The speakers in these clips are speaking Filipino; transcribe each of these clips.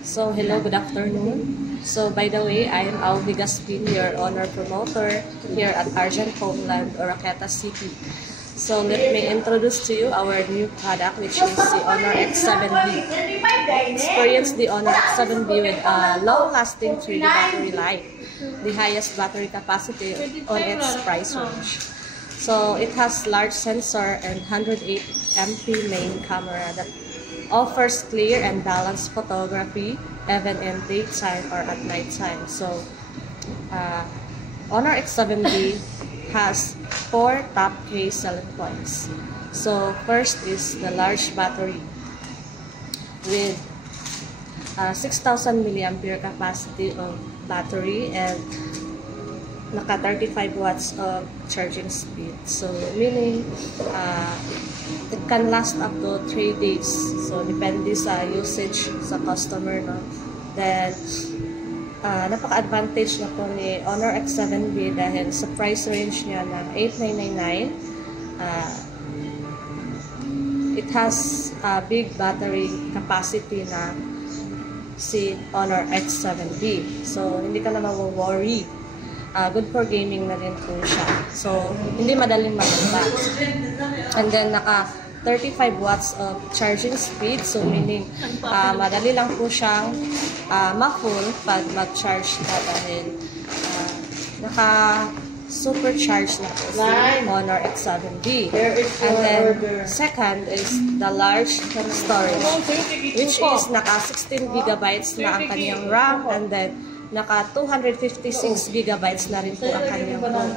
So, hello, good afternoon. So, by the way, I am Alvi Gaspin, your honor promoter here at Argent Homeland, Oroqueta City. So, let me introduce to you our new product, which is the Honor X7B. Experience the Honor X7B with a long-lasting 3D battery life, the highest battery capacity on its price range. So, it has large sensor and 108 MP main camera that offers clear and balanced photography even in daytime or at nighttime. So, Honor X7B has 4 top key selling points. So, first is the large battery with 6,000 mAh capacity of battery and naka 35 watts of charging speed. So, meaning it can last up to 3 days. So, depende sa usage sa customer, no? Then, napaka-advantage na po ni Honor X7B dahil sa price range niya na 8,999. It has a big battery capacity na si Honor X7B. So, hindi ka na mawo-worry. Good for gaming na rin po siya. So, hindi madaling maganda. And then, naka 35 watts of charging speed. So, meaning, madali lang po siyang ma-full pag mag-charge na dahil naka supercharged na po si Honor X7B. And then, second is the large storage, which is naka 16 gigabytes na ang kanyang RAM, and then naka 256 gigabytes na rin po ang kanyang ROM.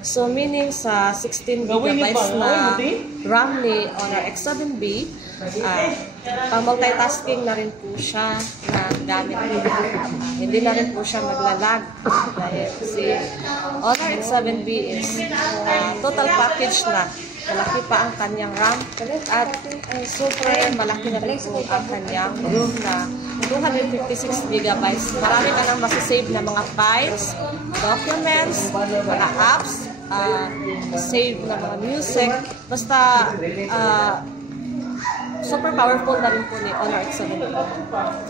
So, meaning sa 16 gigabytes na RAM ni Honor X7B, pang-multitasking na rin po siya na gamit nila. Hindi na rin po siya maglalag dahil si Honor X7B is total package na. Malaki pa ang kanyang RAM at super malaki na rin po ang kanyang ROM na 256 gigabytes. Marami ka nang masasave na mga files, documents, mga apps, save na mga music. Basta super powerful na rin po ni Honor X7B.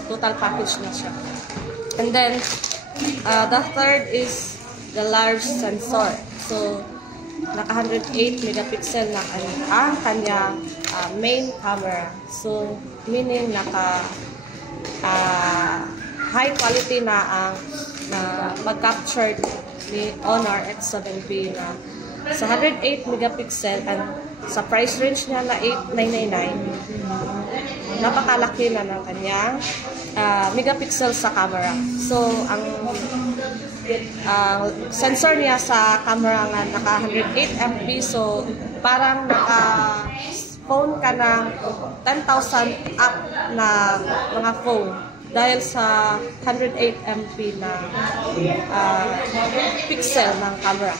Total package na siya. And then, the third is the large sensor. So, naka 108 megapixel na ang kanyang main camera. So, meaning naka high quality na ang pag-capture ni Honor X7B na sa 108 megapixel and sa price range niya na 8,999, napakalaki na ng kanyang megapixel sa camera. So, ang sensor niya sa camera nga naka 108 MP, so parang naka-phone ka ng 10,000 up na mga phone dahil sa 108 MP na pixel ng camera.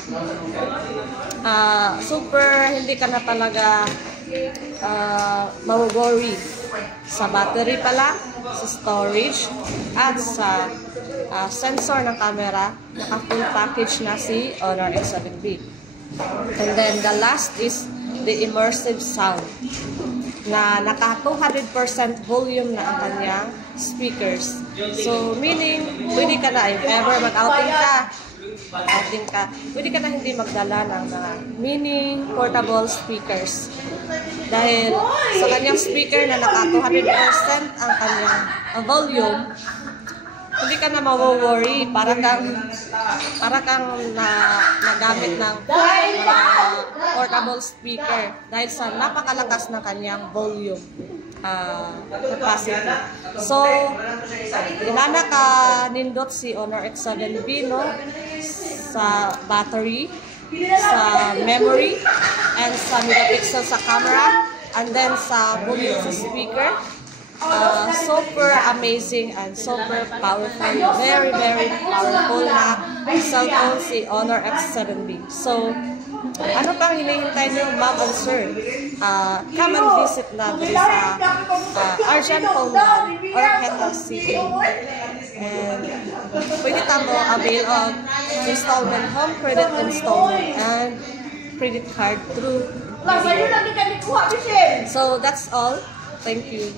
Super hindi ka na talaga ma-worry sa battery pala, sa storage, at sa sensor ng camera. Naka-full package na si Honor X7B. And then the last is the immersive sound na naka 200% volume na ang kanyang speakers. So, meaning, pwede ka na, if ever mag-outing ka, pwede ka na hindi magdala ng mga mini portable speakers. Dahil sa kanyang speaker na naka 200% ang kanyang volume, hindi ka na mawo-worry. Para kang nagamit ng portable speaker dahil sa napakalakas ng kanyang volume capacity. So, ilana ka nindot si Honor X7B, no? Sa battery, sa memory, and sa megapixel sa camera, and then sa volume sa speaker. Super amazing and super powerful. Very, very powerful na cellphone si Honor X7B. So, ano pang hinihintay niyo, ma'am and sir? Come and visit na dito sa Argent Homeland, Oroqueta City. And pwede tamo avail of installment, home credit installment, and credit card through. So, that's all. Thank you.